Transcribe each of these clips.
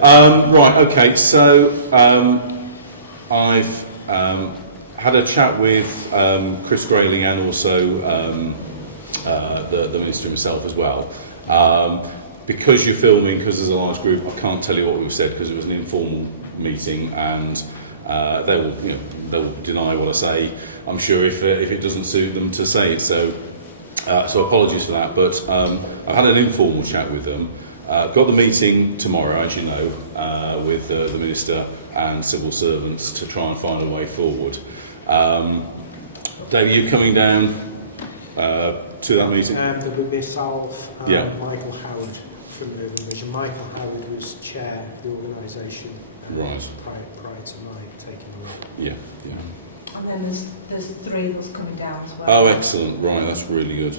Right, okay, so I've had a chat with Chris Grayling and also the Minister himself as well. Because you're filming, because there's a large group, I can't tell you what we've said because it was an informal meeting, and they will deny what I say, I'm sure, if it doesn't suit them to say it. So apologies for that, but I've had an informal chat with them. I've got the meeting tomorrow, as you know, with the Minister and civil servants to try and find a way forward. Dave, are you coming down to that meeting? There will be myself and Yeah. Michael Howard from the Division. Michael Howard was chair of the organisation Right. prior to my taking the role. Yeah, yeah. And then there's three of us coming down as well. Oh, excellent. Right, that's really good.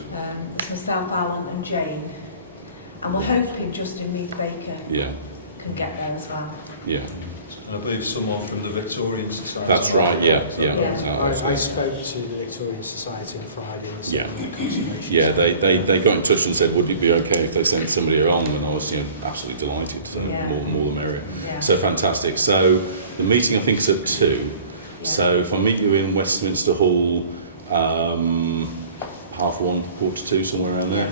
It's myself, Alan and Jane. And we're hoping Justin Reed Baker Yeah, can get there as well. yeah. I believe someone from the Victorian Society. That's right, yeah. Yeah. No, that's I right. spoke to the Victorian Society on Friday and said Yeah. conservation. Yeah, they got in touch and said, would it be okay if they sent somebody along? And I was absolutely delighted. So Yeah. more the merrier. Yeah. So fantastic. So the meeting, I think, is at 2. Yeah. So if I meet you in Westminster Hall, 1:30, 1:45, somewhere around there.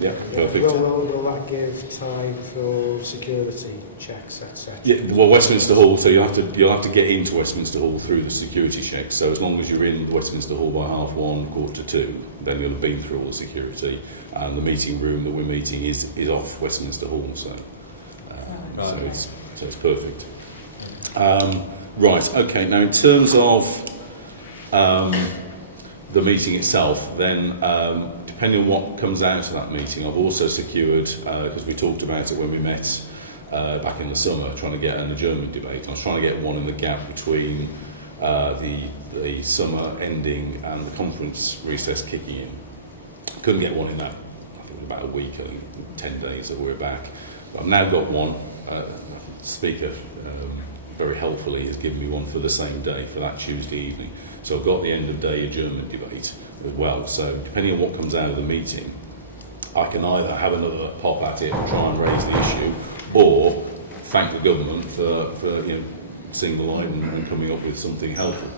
Yeah, perfect. Will that give time for security checks, etc.? Yeah, well, Westminster Hall. So you'll have to get into Westminster Hall through the security checks. So as long as you're in Westminster Hall by 1:30, 1:45, then you'll have been through all the security. And the meeting room that we're meeting is off Westminster Hall. So it's perfect. Right. Okay. Now, in terms of the meeting itself, then depending on what comes out of that meeting, I've also secured, because we talked about it when we met back in the summer, trying to get an adjournment debate. I was trying to get one in the gap between the summer ending and the conference recess kicking in. Couldn't get one in that, I think, about a week and 10 days that we're back. But I've now got one. The Speaker very helpfully has given me one for the same day, for that Tuesday evening. So I've got the end of day adjournment debate as well. So depending on what comes out of the meeting, I can either have another pop at it and try and raise the issue, or thank the government for seeing the light and coming up with something helpful.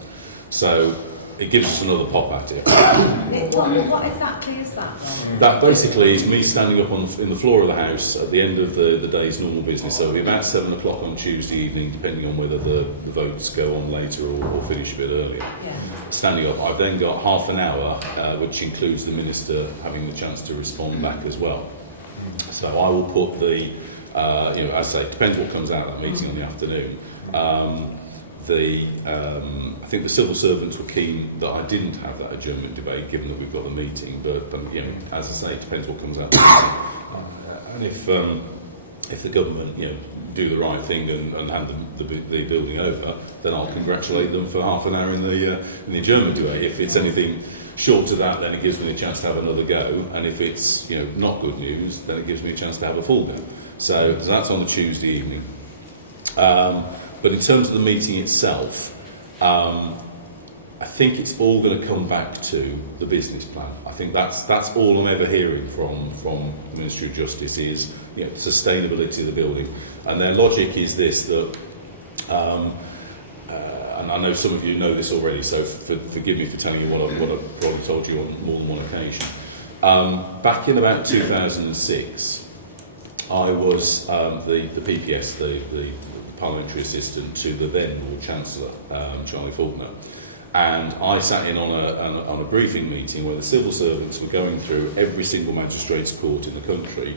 So it gives us another pop at it. What exactly is that? That basically is me standing up in the floor of the House at the end of the day's normal business. So it'll be about 7 o'clock on Tuesday evening, depending on whether the votes go on later or finish a bit earlier. Yeah. Standing up, I've then got half an hour, which includes the Minister having the chance to respond back as well. So I will put as I say, it depends what comes out of that meeting on the afternoon. I think the civil servants were keen that I didn't have that adjournment debate, given that we've got the meeting. But as I say, it depends what comes out of the meeting. And if the government, do the right thing and hand the building over, then I'll congratulate them for half an hour in the adjournment debate. If it's anything short of that, then it gives me a chance to have another go. And if it's not good news, then it gives me a chance to have a full go. So that's on the Tuesday evening. But in terms of the meeting itself, I think it's all going to come back to the business plan. I think that's all I'm ever hearing from the Ministry of Justice is sustainability of the building. And their logic is this, that, and I know some of you know this already, so forgive me for telling you what I've probably told you on more than one occasion. Back in about 2006, I was the PPS, the Parliamentary Assistant to the then Lord Chancellor, Charlie Faulkner. And I sat in on a briefing meeting where the civil servants were going through every single magistrates' court in the country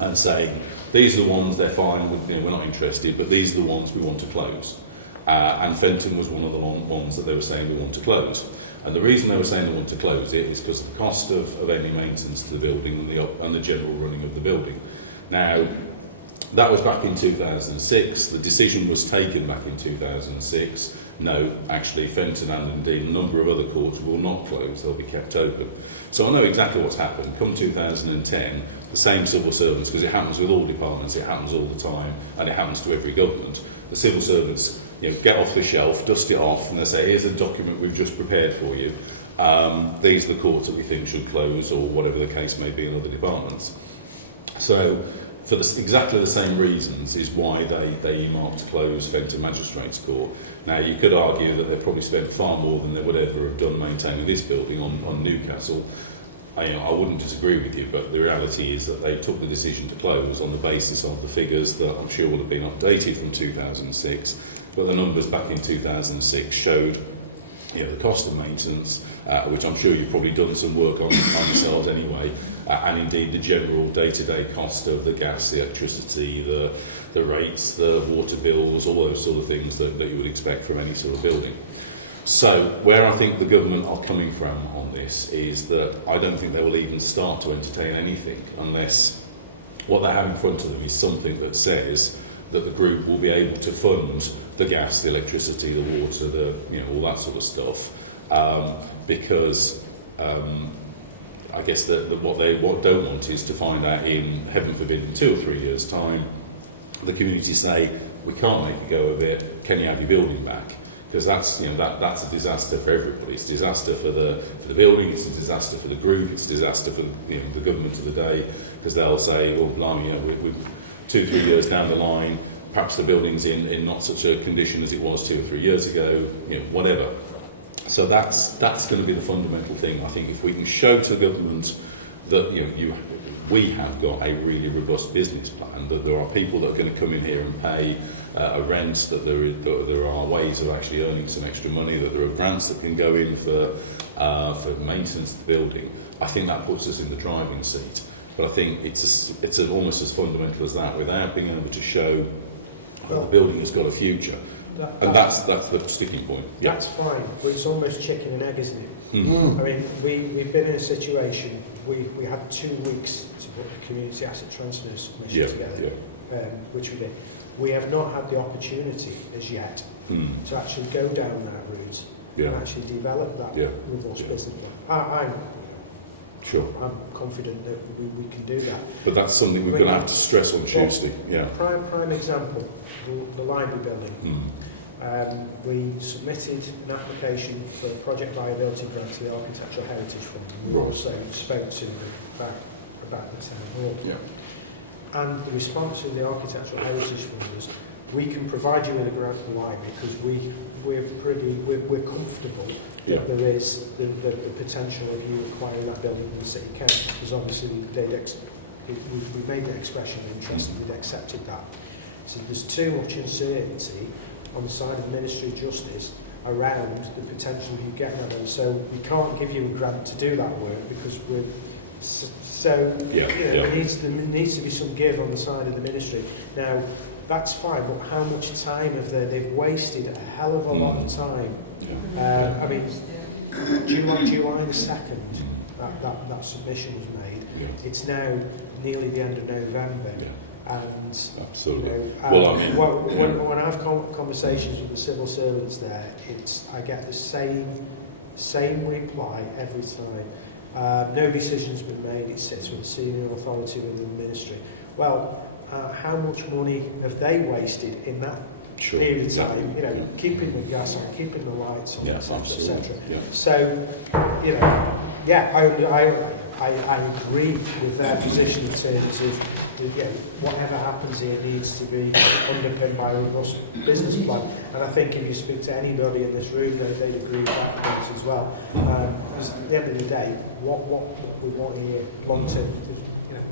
and saying, these are the ones, they're fine, we're not interested, but these are the ones we want to close. And Fenton was one of the ones that they were saying we want to close. And the reason they were saying they want to close it is because of the cost of any maintenance to the building and the general running of the building. Now, that was back in 2006. The decision was taken back in 2006. No, actually, Fenton and indeed a number of other courts will not close. They'll be kept open. So I know exactly what's happened. Come 2010, the same civil servants, because it happens with all departments, it happens all the time, and it happens to every government. The civil servants get off the shelf, dust it off, and they say, here's a document we've just prepared for you. These are the courts that we think should close, or whatever the case may be in other departments. So for exactly the same reasons, is why they earmarked to close Fenton Magistrates Court. Now, you could argue that they've probably spent far more than they would ever have done maintaining this building on Newcastle. I wouldn't disagree with you, but the reality is that they took the decision to close on the basis of the figures that I'm sure would have been updated from 2006, but the numbers back in 2006 showed the cost of maintenance, which I'm sure you've probably done some work on yourselves anyway, and indeed the general day-to-day cost of the gas, the electricity, the rates, the water bills, all those sort of things that you would expect from any sort of building. So where I think the government are coming from on this is that I don't think they will even start to entertain anything unless what they have in front of them is something that says that the group will be able to fund the gas, the electricity, the water, all that sort of stuff, because I guess what they don't want is to find out in, heaven forbid, in 2 or 3 years' time, the community say, we can't make a go of it, can you have your building back? Because that's a disaster for everybody. It's a disaster for the building, it's a disaster for the group, it's a disaster for the government of the day, because they'll say, well, blimey, we're 2 or 3 years down the line, perhaps the building's in not such a condition as it was 2 or 3 years ago, whatever. So that's going to be the fundamental thing. I think if we can show to the government that we have got a really robust business plan, that there are people that are going to come in here and pay a rent, that there are ways of actually earning some extra money, that there are grants that can go in for maintenance of the building, I think that puts us in the driving seat. But I think it's almost as fundamental as that, without being able to show that the building has got a future. That's the sticking point. Yeah. That's fine, but it's almost chicken and egg, isn't it? Mm-hmm. I mean, we've been in a situation, we had 2 weeks to put the community asset transfer submission together, which we did. We have not had the opportunity as yet to actually go down that route and actually develop that robust business plan. I'm confident that we can do that. But that's something we're going to have to stress on Tuesday. Prime example, the library building. We submitted an application for a project viability grant to the Architectural Heritage Fund. We also spoke to them about the town hall. And the response from the Architectural Heritage Fund was, we can provide you with a grant for the library because we're comfortable that there is the potential of you acquiring that building in the city council, because obviously we made the expression of interest and we'd accepted that. So there's too much uncertainty on the side of the Ministry of Justice around the potential of you getting that one. So we can't give you a grant to do that work because there needs to be some give on the side of the Ministry. Now, that's fine, but how much time have they've wasted a hell of a lot of time. I mean, July the 2nd, that submission was made. It's now nearly the end of November. And absolutely. When I have conversations with the civil servants there, I get the same reply every time. No decision's been made. It sits with a senior authority within the ministry. Well, how much money have they wasted in that period of time? Keeping the gas on, keeping the lights on, etc. So, I agree with their position in terms of whatever happens here needs to be underpinned by a robust business plan. And I think if you speak to anybody in this room, they'd agree with that point as well. Because at the end of the day, what we want here, long term,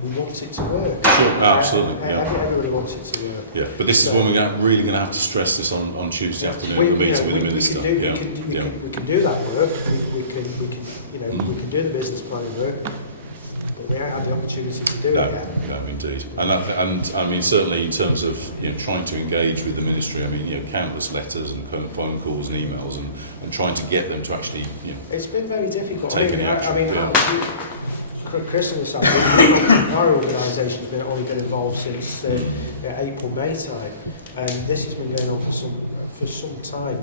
we want it to work. Sure, absolutely. Everybody wants it to work. Yeah, but this is when we're really going to have to stress this on Tuesday afternoon. The meeting with the minister. We can do that work. We can do the business planning work. But we don't have the opportunity to do it yet. No, indeed. And I mean, certainly in terms of trying to engage with the ministry, I mean, countless letters and phone calls and emails and trying to get them to actually, It's been very difficult. Take any action. Chris and our organisation has only been involved since April, May time, and this has been going on for some time.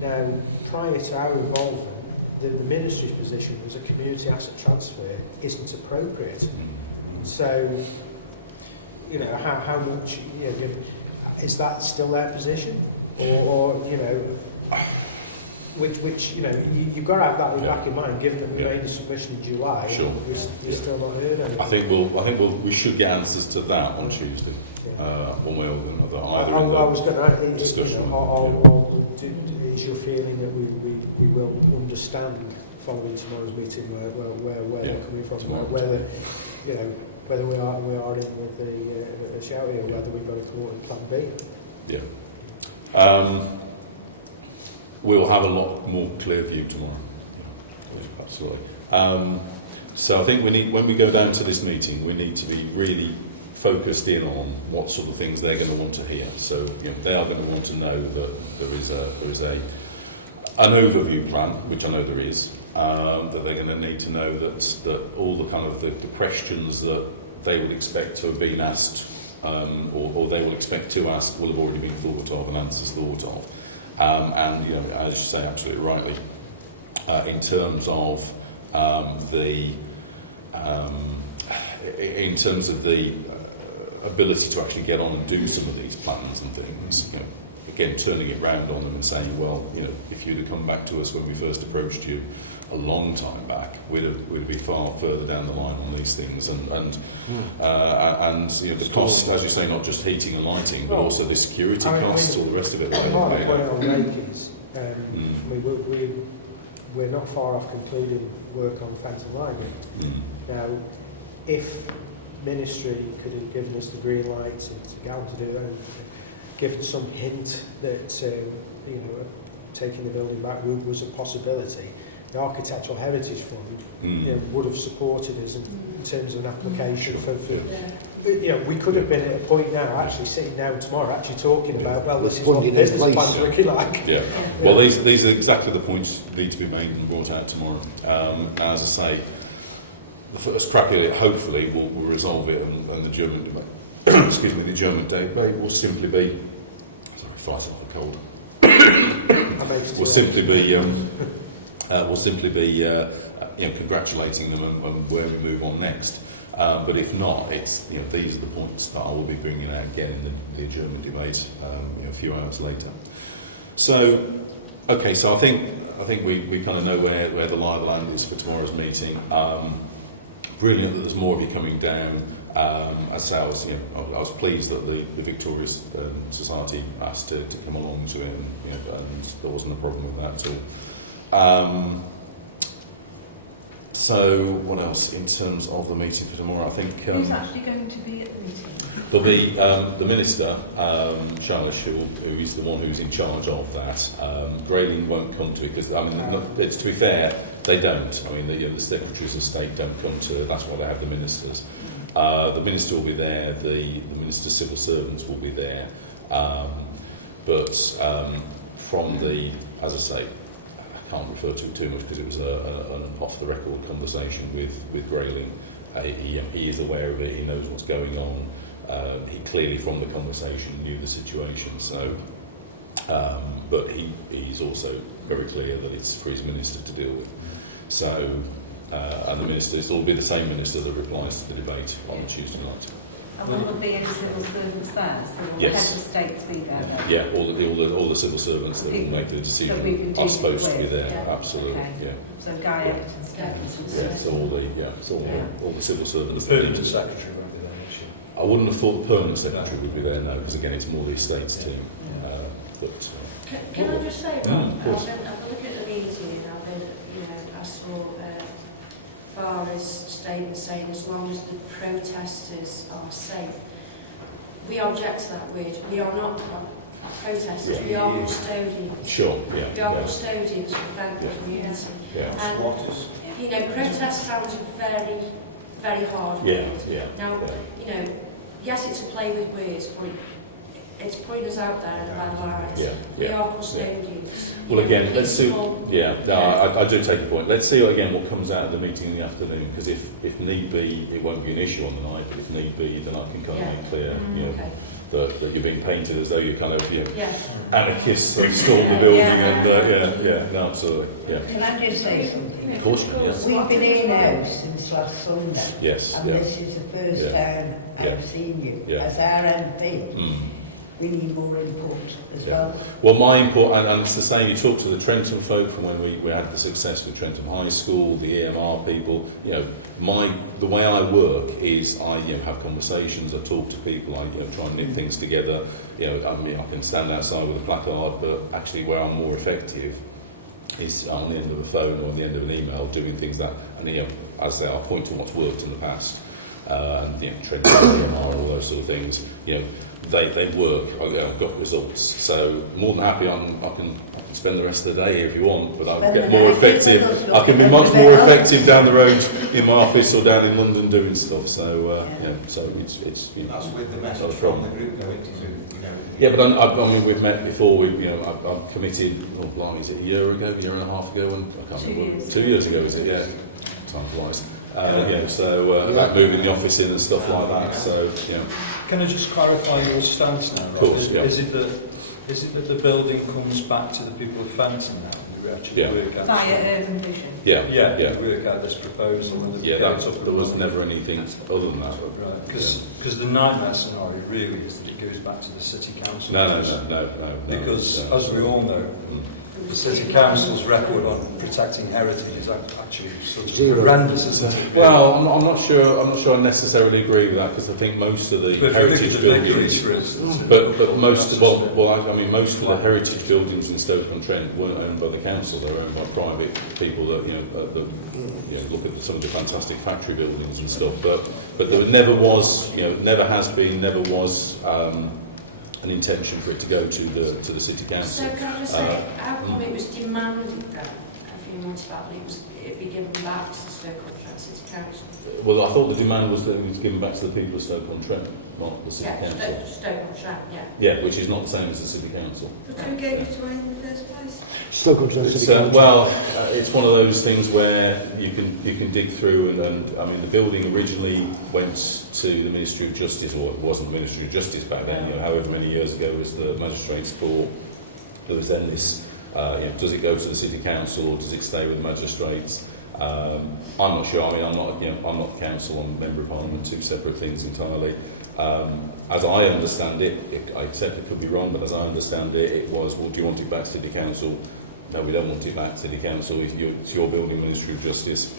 Now, prior to our involvement, the Ministry's position was a community asset transfer isn't appropriate. So, how much, is that still their position? Or which you know, you've got to have that back in mind, given that we made the submission in July. Sure. We're still not heard anything. I think we should get answers to that on Tuesday. One way or another. I was going to add, discussion. Is your feeling that we will understand following tomorrow's meeting where they're coming from, whether you know whether we are in with the shouty or whether we've got to come up with plan B? Yeah. We'll have a lot more clear view tomorrow. Absolutely. So I think when we go down to this meeting, we need to be really focused in on what sort of things they're going to want to hear. So they are going to want to know that there is an overview plan, which I know there is. That they're going to need to know that all the kind of the questions that they would expect to have been asked, or they will expect to ask, will have already been thought of and answers thought of. And as you say, absolutely rightly, in terms of the ability to actually get on and do some of these plans and things, again, turning it round on them and saying, well, if you'd have come back to us when we first approached you a long time back, we'd be far further down the line on these things, and the costs, as you say, not just heating and lighting, but also the security costs, all the rest of it. Part of the point I'll make is we're not far off concluding work on Fenton Library. Now, if Ministry could have given us the green light to go on to do that, given some hint that taking the building back was a possibility, the Architectural Heritage Fund would have supported us in terms of an application for we could have been at a point now, actually sitting down tomorrow, actually talking about, well, this is what the business plan's looking like. Well, these are exactly the points that need to be made and brought out tomorrow. As I say, the first crack at it, hopefully, will resolve it, and the German debate, excuse me, the German debate will simply be, sorry, fighting off the cold, will simply be congratulating them and where we move on next. But if not, it's these are the points that I will be bringing out again in the German debate a few hours later. So, okay, so I think we kind of know where the lie of the land is for tomorrow's meeting. Brilliant that there's more of you coming down. As I was pleased that the Victorious Society asked to come along to it, and there wasn't a problem with that at all. So, what else in terms of the meeting for tomorrow? I think who's actually going to be at the meeting? There'll be the Minister, Charles Shaw, who is the one who's in charge of that. Grayling won't come to it because, to be fair, they don't. The Secretaries of State don't come to it. That's why they have the Ministers. The Minister will be there. The Minister's civil servants will be there. But from the, as I say, I can't refer to it too much because it was an off-the-record conversation with Grayling. He is aware of it. He knows what's going on. He clearly, from the conversation, knew the situation. So, but he's also very clear that it's for his minister to deal with. So, and the minister, it'll be the same minister that replies to the debate on Tuesday night. And will there be any civil servants there? So will the head of state be there? Yeah, all the civil servants that will make the decision are supposed to be there. Absolutely. Okay. Yeah. So Guy Everton's there. Yes, all the civil servants. The permanent secretary won't be there, is she? I wouldn't have thought the permanent secretary would be there now, because again, it's more the estates team. Can I just say, Rob, I've been looking at the meeting, and I've been, I saw far as statements saying as long as the protesters are safe. We object to that word. We are not protesters, we are custodians. Sure, We are custodians for the community. And, protest sounds very, very hard. Now, yes, it's a play with words, but it's putting us out there in a bad light. We are custodians. Well, again, let's see. I do take the point. Let's see again what comes out of the meeting in the afternoon, because if need be, it won't be an issue on the night. But if need be, then I can kind of make clear, that you're being painted as though you're kind of anarchists that storm the building, no, absolutely, Can I just say something? Of course, yes. We've been here now since last Sunday. Yes, and this is the first time I've seen you as our MP. we need more input as Yeah. well. Well, my input, and it's the same, you talk to the Trenton folk from when we had the success with Trenton High School, the EMR people, you know, the way I work is I have conversations, I talk to people, I try and knit things together. You know, I mean, I can stand outside with a placard, but actually where I'm more effective is on the end of a phone or on the end of an email, doing things that, and as I say, I'll point to what's worked in the past, and Trenton, EMR, all those sort of things. They work. I've got results. So more than happy, I can spend the rest of the day here if you want, but I'll get more effective. I can be much more effective down the road in my office or down in London doing stuff. So so it's That's with the message not a from problem. the group going to, Yeah, but I mean, we've met before. I'm committed. Oh, blimey, is it a year ago, a year and a half ago? And I can't remember. 2 years ago, is it? Yeah, time flies. About moving the office in and stuff like that. So Can I just clarify your stance now? Of course, yeah. Is it that the building comes back to the people of Fenton now? We actually work out Via Urban Vision. yeah. we work out this proposal. And There was never anything other than that. Right, because the nightmare scenario really is that it goes back to the city council. No. Because no. as we all know, the city council's record on protecting heritage is actually sort of horrendous, isn't it? Well, I'm not sure I necessarily agree with that, because I think most of the But heritage buildings, for instance, but most of most of the heritage buildings in Stoke-on-Trent weren't owned by the council; they were owned by private people that look at some of the fantastic factory buildings and stuff. But there never was, never has been, never was. An intention for it to go to the city council. So can I just say, how come it was demanded then a few months back that it be given back to the Stoke-on-Trent City Council? Well, I thought the demand was that it was given back to the people of Stoke-on-Trent, not the city council. Stoke-on-Trent, yeah. Yeah, which is not the same as the city council. But who gave it away in the first place? Stoke-on-Trent It's, City Council. it's one of those things where you can dig through, and I mean, the building originally went to the Ministry of Justice, or it wasn't the Ministry of Justice back then. However many years ago was the Magistrates Court. There was then this: does it go to the City Council or does it stay with the magistrates? I'm not sure. I mean, I'm not council. I'm a member of Parliament. Two separate things entirely. As I understand it, I accept it could be wrong, but as I understand it, it was, well, do you want it back to City Council? No, we don't want it back to City Council. It's your building, Ministry of Justice.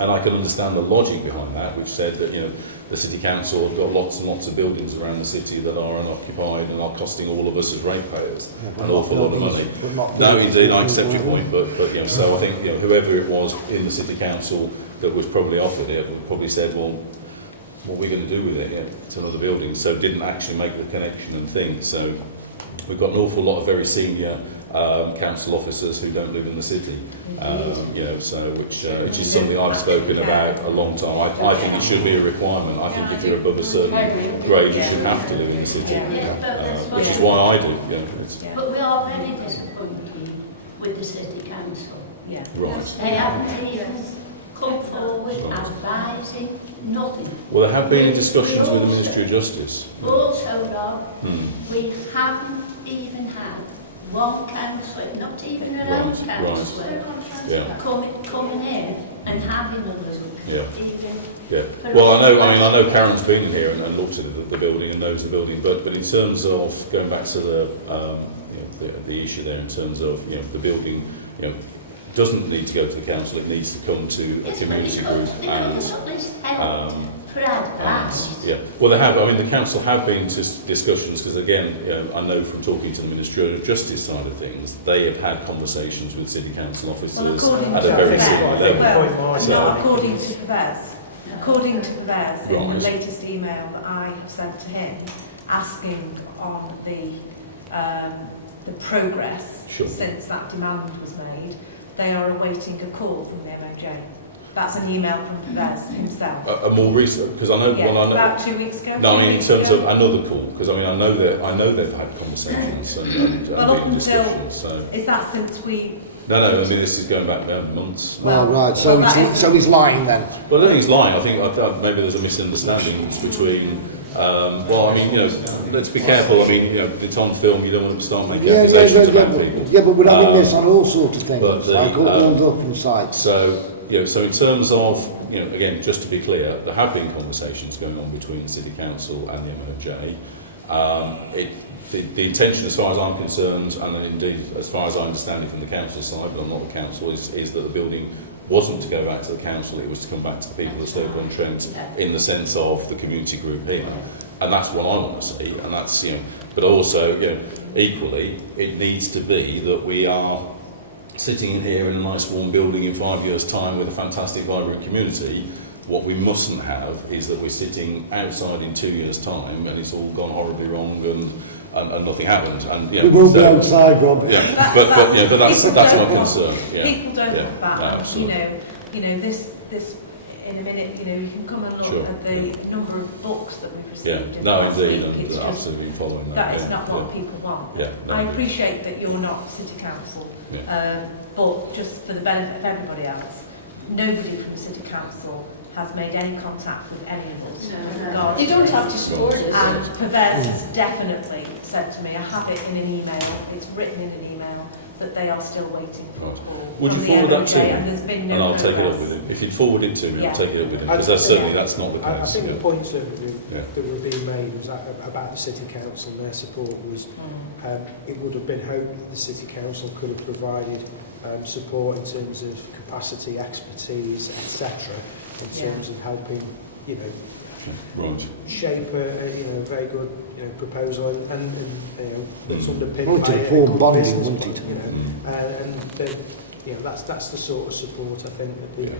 And I can understand the logic behind that, which said that the City Council have got lots and lots of buildings around the city that are unoccupied and are costing all of us as ratepayers an awful lot of money. No, indeed, I accept your point, but so I think whoever it was in the City Council that was probably offered it probably said, well, what are we going to do with it? It's another building, so didn't actually make the connection and think. So we've got an awful lot of very senior council officers who don't live in the city, which is something I've spoken about a long time. I think it should be a requirement. I think if you're above a certain grade, you should have to live in the city, which is why I do. But we are very disappointed with the City Council. Yeah. Right. They haven't even come forward advising, nothing. Well, there have been discussions with the Ministry of Justice. Also, Rob, we haven't even had one councillor, not even our own councillor, coming in and having a look. Yeah. Well, I know Karen's been here and looked at the building and knows the building, but in terms of going back to the issue there, in terms of the building, doesn't need to go to the council. It needs to come to a community group Well, they have. I mean, the council have been to discussions because, again, I know from talking to the Ministry of Justice side of things, they have had conversations with city council officers at a very similar level. According to Pervez, in the latest email that I have sent to him, asking on the progress since that demand was made, they are awaiting a call from the MOJ. That's an email from Pervez himself. A more recent, because I know. About 2 weeks ago. No, I mean in terms of another call, because I mean I know they've had conversations and well, up until discussions. So. Is that since we? No. I mean this is going back months. Well, right. So he's lying then. Well, I don't think he's lying. I think maybe there's a misunderstanding between. Well, I mean, let's be careful. I mean, it's on film. You don't want to start making accusations about people. Yeah, but we're having this on all sorts of things. Like all up in sight. So in terms of, again, just to be clear, there have been conversations going on between City Council and the MOJ. the intention, as far as I'm concerned, and indeed as far as I understand it from the council side, but I'm not the council, is that the building wasn't to go back to the council, it was to come back to the people of Stoke-on-Trent in the sense of the community group here. And that's what I want to see, and that's, you know, but also, you know, equally, it needs to be that we are sitting in here in a nice warm building in 5 years' time with a fantastic, vibrant community. What we mustn't have is that we're sitting outside in 2 years' time and it's all gone horribly wrong and nothing happened. And We won't be outside, Rob. Yeah, but that's my concern. Yeah. People don't look back. No, You absolutely. know, this in a minute. You know, you can come and look Sure. at the number of books that we've Yeah, received. in the no, last indeed, week. and It's just absolutely following that. that is yeah, not what people want. Yeah, no, I indeed. appreciate that you're not city council, Yeah. but just for the benefit of everybody else, nobody from city council has made any contact with any of us. with regards You don't this. have to support us. And Pervez has definitely said to me, I have it in an email, it's written in an email, that they are still waiting for a Right. call. Would you from the forward that MOJ, to me? and there's been no And I'll take it up progress. with him. If you'd forward it to me, Yeah. I'll take it up with him. I- Because certainly that's not the I case. think yeah. the points that Yeah. were being made was about the City Council and their support was it would have been hoped that the City Council could have provided support in terms of capacity, expertise, etc. in terms of helping, you know, Right. shape a very good proposal and you know that's underpinned Well, by to a form good bonding, business wouldn't plan, it? you know, and you know that's the sort of support I think that we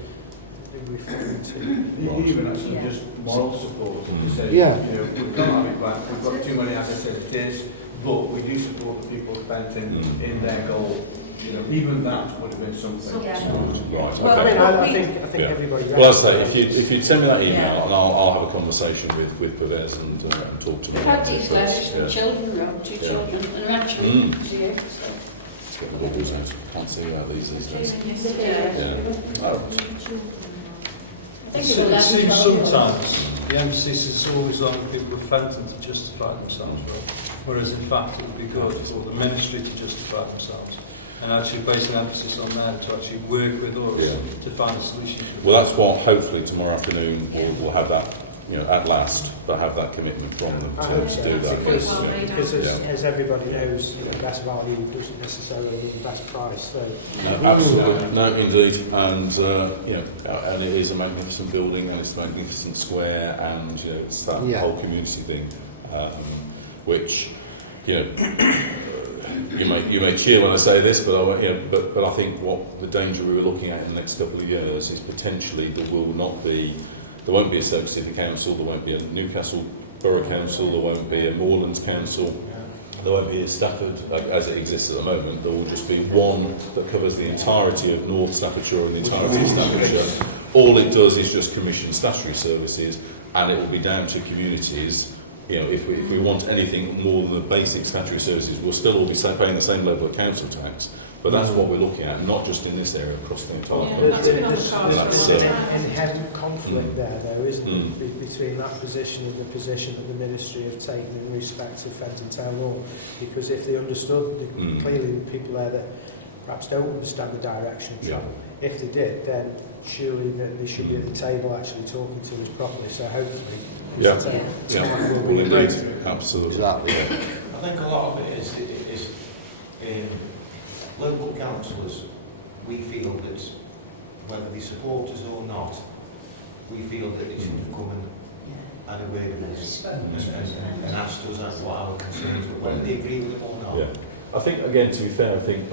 refer to. Even actually just moral support. Mm. To say, Yeah. you know, we've got to be back, we've got too many assets as it is, but we do support the people of Fenton in their goal. You know, even that would have been something. Yeah. Right. Well, Okay. I think Yeah. everybody. Well, as I say, recognises- if you'd send me that email, Yeah. and I'll have a conversation with Pervez and talk to We've him. had these letters from Yeah. children, around two Yeah. children, and they're actually here. So. Get the bubbles out. Can't see how these days. Yeah. Yeah. Oh. I think It it will seems last sometimes the emphasis is always on people of Fenton to justify themselves, right? Whereas in fact it would be good for the ministry to justify themselves and actually place an emphasis on them to actually work with us Yeah. to find a solution. Well, that's what hopefully tomorrow afternoon we'll have that, you know, at last, but have that commitment from them I hope to so, do that. because, Yeah. because Yeah. as everybody knows, best value doesn't necessarily mean best price. So No, absolutely, no, indeed, and you know, and it is a magnificent building, and it's a magnificent square, and you know, it's that Yeah. whole community thing, which you know, you may cheer when I say this, but I think what the danger we were looking at in the next couple of years is potentially there won't be a Stoke City Council, there won't be a Newcastle Borough Council, there won't be a Moorlands Council. There won't be a Stafford as it exists at the moment. There will just be one that covers the entirety of North Staffordshire and the entirety of Staffordshire. All it does is just commission statutory services, and it will be down to communities. You know, if we want anything more than the basic statutory services, we'll still all be paying the same level of council tax. But that's what we're looking at, not just in this area, across the entire country. That's been on the cards That's, for a long There's time. an inherent conflict there, though, isn't Mm. there, between that position and the position that the Ministry have taken in respect to Fenton Town Hall? Because if they understood, clearly the people there that perhaps don't understand the direction of travel, if they did, then surely they should be at the table actually talking to us properly. So hopefully, Yeah. tonight will Well, be a indeed, breakthrough. absolutely. Exactly. Yeah. I think a lot of it is local councillors, we feel that whether they support us or not, we feel that they should have come and had a word with us and asked us what our concerns were, whether they agree with them or not. Yeah. I think, again, to be fair, I think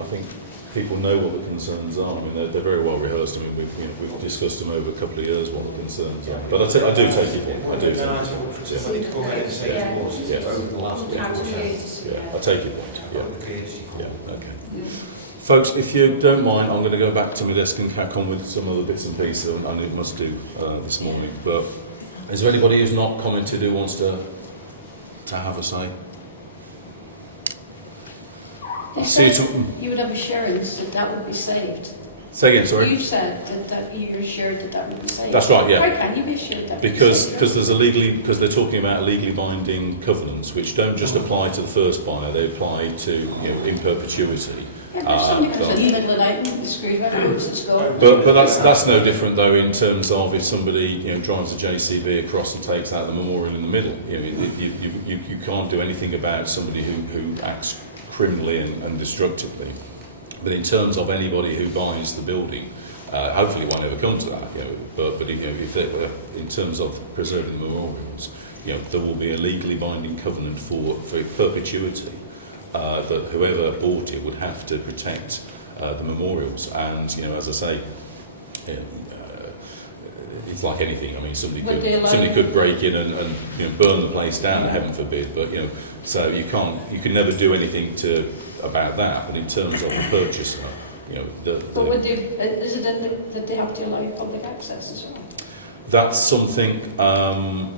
people know what the concerns are. I mean, they're very well rehearsed. I mean, we've discussed them over a couple of years what the concerns are. But I do take your point. I do. It's nice for somebody to come in and say to us Yeah. over the last week or so. Yeah, I take your point. Yeah. What the courtesy call. Yeah, okay. Folks, if you don't mind, I'm going to go back to my desk and crack on with some other bits and pieces I need must do this morning. But is there anybody who's not commented who wants to have a say? They See you said to- you would have assurance that that would be saved. Say again, sorry. You said that you're assured that that would be safe. That's right, yeah. How can you be assured that? Because they're talking about legally binding covenants, which don't just apply to the first buyer; they apply to in perpetuity. Yeah, but if somebody comes in the middle of the night and screws that house, it's gone. But that's no different though in terms of if somebody drives a JCB across and takes out the memorial in the middle. You can't do anything about somebody who acts criminally and destructively. But in terms of anybody who buys the building, hopefully it won't ever come to that. But if in terms of preserving the memorials, there will be a legally binding covenant for perpetuity. That whoever bought it would have to protect the memorials, and as I say, it's like anything. I mean, somebody could break in and burn the place down, heaven forbid. But so you can never do anything about that. But in terms of the purchaser, But would they, is it that they have to allow public access as well? That's something.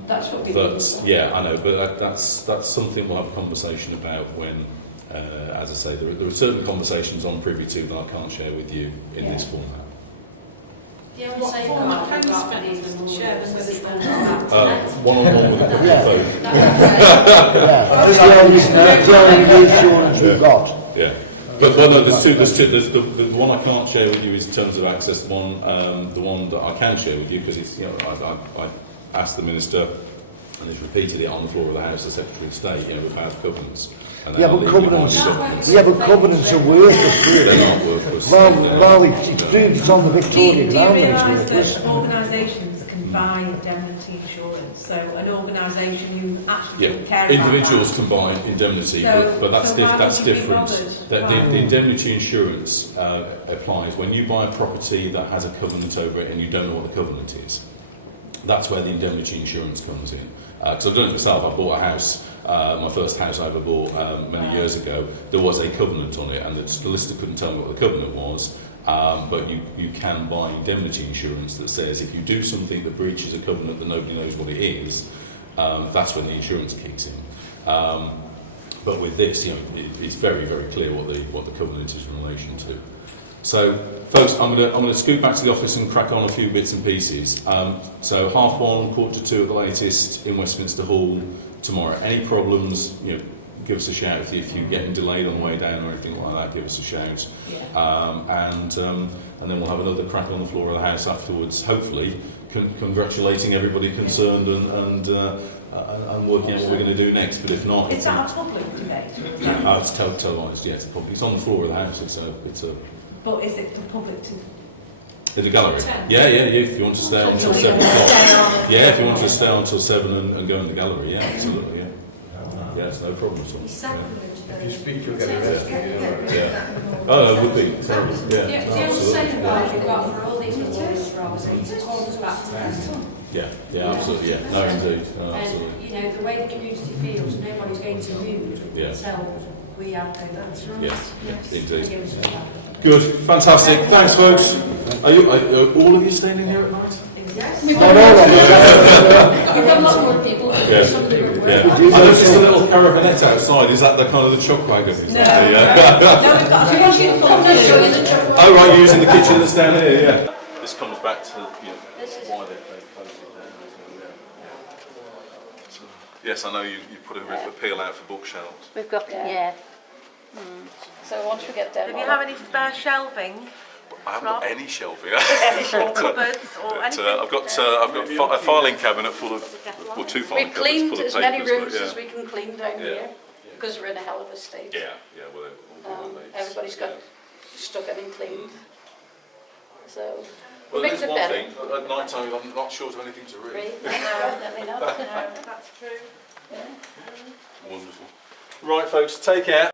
That's what we yeah, I know, but that's something we'll have a conversation about when. As I say, there are certain conversations I'm privy to that I can't share with you in this format. Yeah, What format can you share them with us? One-on-one with the phone. That's the only insurance we've got. Yeah. But there's two. There's the one I can't share with you is in terms of access. The one that I can share with you because it's I asked the minister and he's repeated it on the floor of the House, the Secretary of State, about covenants. Yeah, but covenants are worthless, really. They're not worthless. Well, it's proved it's on the Victoria Do ground you that it's realise worthless. that organisations can buy indemnity insurance? So an organisation who actually doesn't care about individuals that. can buy indemnity, So- but that's so why that's would you be different. bothered? The indemnity insurance applies when you buy a property that has a covenant over it and you don't know what the covenant is. That's where the indemnity insurance comes in. Because I've done it myself. I bought a house. My first house I ever bought many years ago, there was a covenant on it, and the solicitor couldn't tell me what the covenant was. But you can buy indemnity insurance that says if you do something that breaches a covenant that nobody knows what it is, that's when the insurance kicks in. But with this, it's very, very clear what the covenant is in relation to. So, folks, I'm going to scoot back to the office and crack on a few bits and pieces. So 1:30, 1:45 at the latest in Westminster Hall tomorrow. Any problems, give us a shout. If you're getting delayed on the way down or anything like that, give us a shout. Yeah. And then we'll have another crack on the floor of the House afterwards, hopefully congratulating everybody concerned and working out what we're going to do next. But if not, Is that a public debate? it's televised. Yeah, it's public. It's on the floor of the House. It's a But is it for public to... in the gallery. Yeah. If you want to stay on until 7 o'clock. Yeah, if you want to stay on until 7 and go in the gallery. Yeah, absolutely. Yeah. Yeah, it's no problem at all. If you speak, you'll get arrested. Yeah. Oh, it would be. Terrible. Yeah. The other side about we've got for all these memorials, Rob, is it holds us back to that. Yeah, absolutely. Yeah, no, indeed. No, absolutely. And, the way the community feels, nobody's going to move until we have that's right. Yes, indeed. Good, fantastic. Thanks, folks. Are all of you standing here at night? Yes. No. We've got a lot more people. Yeah. Some of them are Yeah. working. I noticed a little caravanette outside. Is that the kind of the chuck wagon? No, we've got a kitchen full of people. Oh, right, you're using the kitchen that's down here, yeah. This comes back to why they closed it down. So, yes, I know you put a appeal out for bookshelves. We've got, So once we get down, Do you have any spare shelving? I haven't got any shelving. Or cupboards or anything? I've got a filing cabinet full of, well, 2 filing we've cabinets full cleaned of as papers. many rooms but, as we can clean down here because we're in a hell of a state. Yeah, well, Everybody's got stuck in and cleaned. So Well, makes there's it one better. thing. At night time, I'm not short of anything to read. Right? Definitely not. No, that's true. Wonderful. Right, folks, take care.